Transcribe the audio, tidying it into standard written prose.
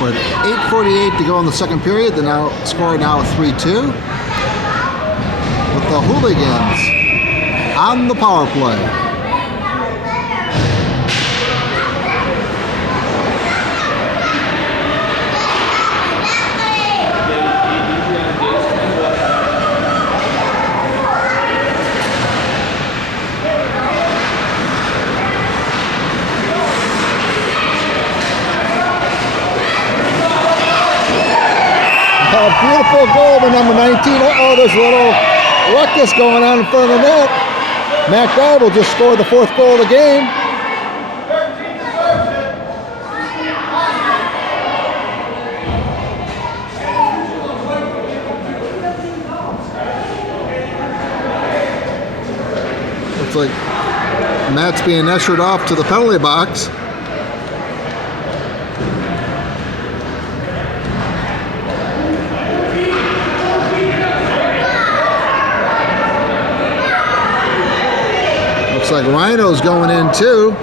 With 8:48 to go in the second period, the score now 3-2. With the Hooligans on the power play. A beautiful goal by number 19. Uh-oh, there's a little ruckus going on in front of the net. Matt Garble just scored the 4th goal of the game. Looks like Matt's being ushered off to the penalty box. Looks like Rhino's going in too.